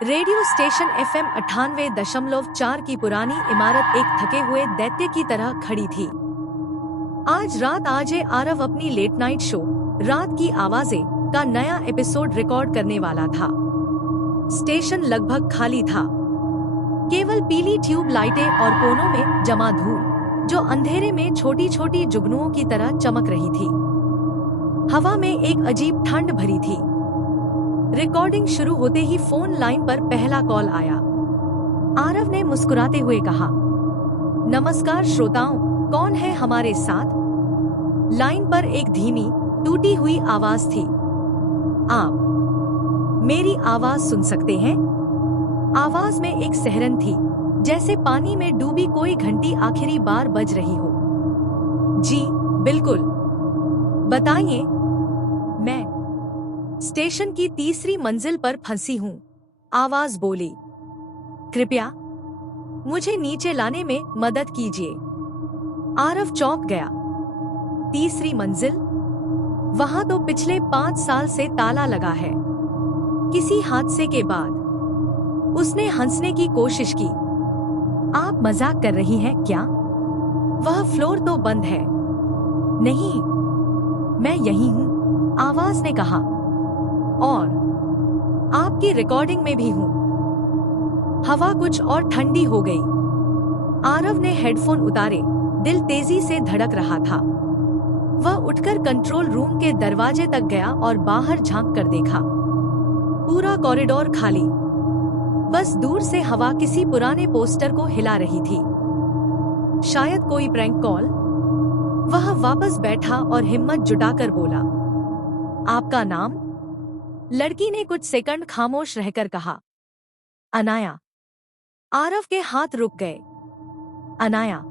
Radio station FM 98.4 की पुरानी इमारत एक थके हुए दैत्य की तरह खड़ी थी। आज रात आरजे आरव अपनी लेट नाइट शो रात की आवाजें का नया एपिसोड रिकॉर्ड करने वाला था। स्टेशन लगभग खाली था, केवल पीली ट्यूब लाइटें और कोनों में जमा धूल जो अंधेरे में छोटी छोटी जुगनुओं की तरह चमक रही थी। हवा में एक अजीब ठंड भरी थी। रिकॉर्डिंग शुरू होते ही फोन लाइन पर पहला कॉल आया। आरव ने मुस्कुराते हुए कहा, नमस्कार श्रोताओं, कौन है हमारे साथ? लाइन पर एक धीमी टूटी हुई आवाज थी। आप मेरी आवाज सुन सकते हैं? आवाज में एक सिहरन थी, जैसे पानी में डूबी कोई घंटी आखिरी बार बज रही हो। जी बिल्कुल, बताइए। मैं स्टेशन की तीसरी मंजिल पर फंसी हूँ, आवाज बोली। कृपया मुझे नीचे लाने में मदद कीजिए। आरव चौंक गया। तीसरी मंजिल? वहां तो पिछले 5 साल से ताला लगा है। किसी हादसे के बाद। उसने हंसने की कोशिश की। आप मजाक कर रही हैं क्या? वह फ्लोर तो बंद है। नहीं, मैं यही हूँ, आवाज ने कहा, और आपकी रिकॉर्डिंग में भी हूँ। हवा कुछ और ठंडी हो गई। आरव ने हेडफोन उतारे, दिल तेजी से धड़क रहा था। वह उठकर कंट्रोल रूम के दरवाजे तक गया और बाहर झांक कर देखा। पूरा कॉरिडोर खाली, बस दूर से हवा किसी पुराने पोस्टर को हिला रही थी। शायद कोई प्रैंक कॉल। वह वापस बैठा और हिम्मत जुटाकर बोला, आपका नाम? लड़की ने कुछ सेकंड खामोश रहकर कहा, अनाया। आरव के हाथ रुक गए। अनाया,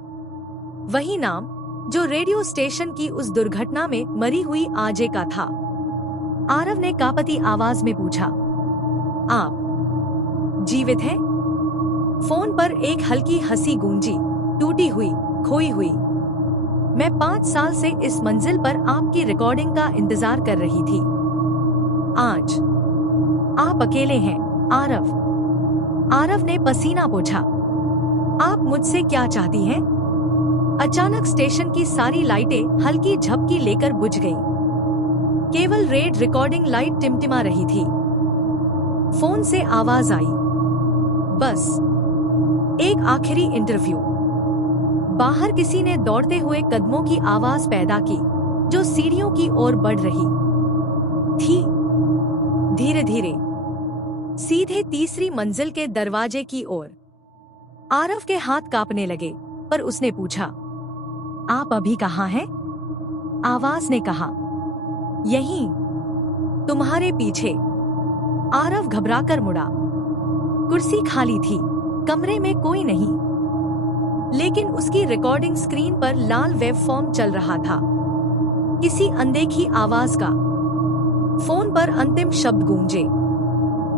वही नाम जो रेडियो स्टेशन की उस दुर्घटना में मरी हुई आरजे का था। आरव ने कांपती आवाज में पूछा, आप जीवित हैं? फोन पर एक हल्की हंसी गूंजी, टूटी हुई, खोई हुई। मैं 5 साल से इस मंजिल पर आपकी रिकॉर्डिंग का इंतजार कर रही थी। आज आप अकेले हैं, आरव। आरव ने पसीना पोंछा। आप मुझसे क्या चाहती हैं? अचानक स्टेशन की सारी लाइटें हल्की झपकी लेकर बुझ गईं। केवल रेड रिकॉर्डिंग लाइट टिमटिमा रही थी। फोन से आवाज आई, बस एक आखिरी इंटरव्यू। बाहर किसी ने दौड़ते हुए कदमों की आवाज पैदा की, जो सीढ़ियों की ओर बढ़ रही थी। धीरे धीरे, सीधे तीसरी मंजिल के दरवाजे की ओर। आरव के हाथ कांपने लगे, पर उसने पूछा, आप अभी कहाँ हैं? आवाज ने कहा, यहीं, तुम्हारे पीछे। आरव घबराकर मुड़ा। कुर्सी खाली थी, कमरे में कोई नहीं, लेकिन उसकी रिकॉर्डिंग स्क्रीन पर लाल वेब फॉर्म चल रहा था, किसी अनदेखी आवाज का। फोन पर अंतिम शब्द गूंजे,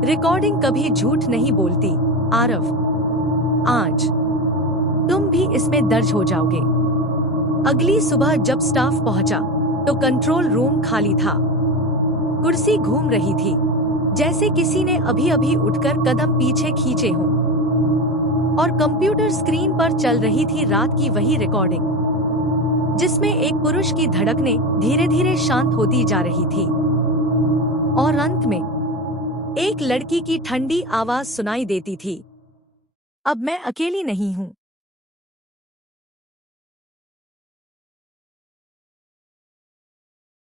रिकॉर्डिंग कभी झूठ नहीं बोलती, आरव। आज तुम भी इसमें दर्ज हो जाओगे। अगली सुबह जब स्टाफ पहुंचा, तो कंट्रोल रूम खाली था। कुर्सी घूम रही थी, जैसे किसी ने अभी अभी उठकर कदम पीछे खींचे हों। और कंप्यूटर स्क्रीन पर चल रही थी रात की वही रिकॉर्डिंग, जिसमें एक पुरुष की धड़कनें धीरे धीरे शांत होती जा रही थी। और अंत में एक लड़की की ठंडी आवाज सुनाई देती थी, अब मैं अकेली नहीं हूँ।